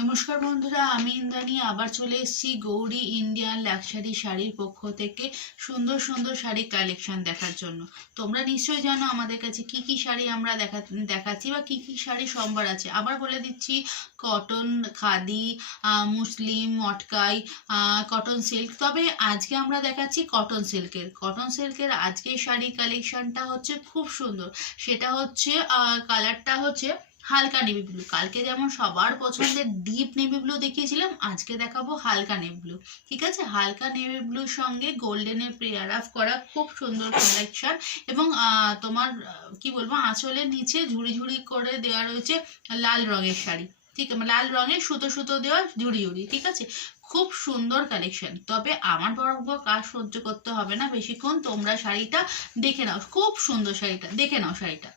নমস্কার বন্ধুরা, আমি ইন্দ্রাণী আবার চলে এসেছি গৌরী ইন্ডিয়ান লাক্সারি শাড়ির পক্ষ থেকে সুন্দর সুন্দর শাড়ি কালেকশন দেখার জন্য। তোমরা নিশ্চয়ই জানো আমাদের কাছে কি কি শাড়ি আমরা দেখাচ্ছি বা কি কি শাড়ি সম্ভার আছে। আবার বলে দিচ্ছি, কটন, খাদি, মুসলিম, মটকাই, কটন সিল্ক। তবে আজকে আমরা দেখাচ্ছি কটন সিল্কের আজকের শাড়ি কালেকশনটা হচ্ছে খুব সুন্দর। সেটা হচ্ছে কালারটা হচ্ছে হালকা নেভি ব্লু। কালকে যেমন সবার পছন্দের ডিপ নেভি ব্লু দেখিয়েছিলাম, আজকে দেখাবো হালকা নেভি ব্লু। ঠিক আছে, হালকা নেভি ব্লুর সঙ্গে গোল্ডেনের পেয়ার আপ করা খুব সুন্দর কালেকশন। এবং তোমার কি বলবো, আঁচলের নিচে ঝুড়ি ঝুড়ি করে দেওয়া রয়েছে লাল রঙের শাড়ি। ঠিক আছে, লাল রঙের সুতো সুতো দেওয়া ঝুড়ি ঝুড়ি। ঠিক আছে, খুব সুন্দর কালেকশন। তবে আমার বড় কাজ সহ্য করতে হবে না বেশিক্ষণ, তোমরা শাড়িটা দেখে নাও। খুব সুন্দর শাড়িটা দেখে নাও। শাড়িটা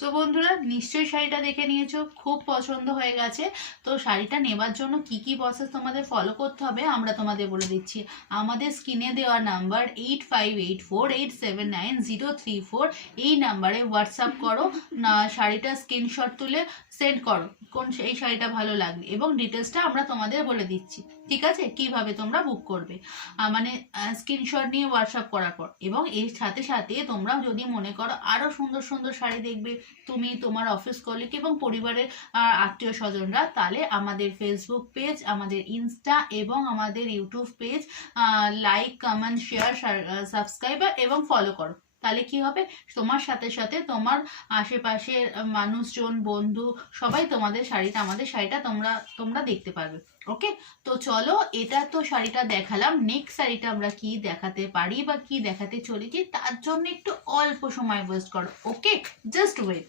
সো বন্ধুরা, নিশ্চয়ই শাড়িটা দেখে নিয়েছো, খুব পছন্দ হয়ে গেছে। তো শাড়িটা নেবার জন্য কি কি প্রসেস তোমাদের ফলো করতে হবে আমরা তোমাদের বলে দিচ্ছি। আমাদের স্ক্রিনে দেওয়া নাম্বার 8584879034, এই নাম্বারে হোয়াটসঅ্যাপ করো, শাড়িটা স্ক্রিনশট তুলে সেন্ড করো কোন এই শাড়িটা ভালো লাগবে, এবং ডিটেলসটা আমরা তোমাদের বলে দিচ্ছি। ঠিক আছে, কিভাবে তোমরা বুক করবে, মানে স্ক্রিনশট নিয়ে হোয়াটসঅ্যাপ করার পর। এবং এর সাথে সাথে তোমরা যদি মনে করো আরো সুন্দর সুন্দর শাড়ি দেখবে তুমি, তোমার অফিস কলিগ এবং পরিবারের আত্মীয় স্বজনরা, তাহলে আমাদের ফেসবুক পেজ, আমাদের ইনস্টা এবং আমাদের YouTube page like, comment, share, subscribe এবং ফলো করো। তাহলে কি হবে, তোমার সাথে সাথে তোমার আশেপাশের মানুষজন, বন্ধু, সবাই আমাদের শাড়িটা তোমরা দেখতে পারবে। ওকে, তো চলো, এটা তো শাড়িটা দেখালাম। নেক্সট শাড়িটা আমরা কি দেখাতে পারি বা কি দেখাতে চলেছি, তার জন্য একটু অল্প সময় ওয়েস্ট করো। ওকে, জাস্ট ওয়েট।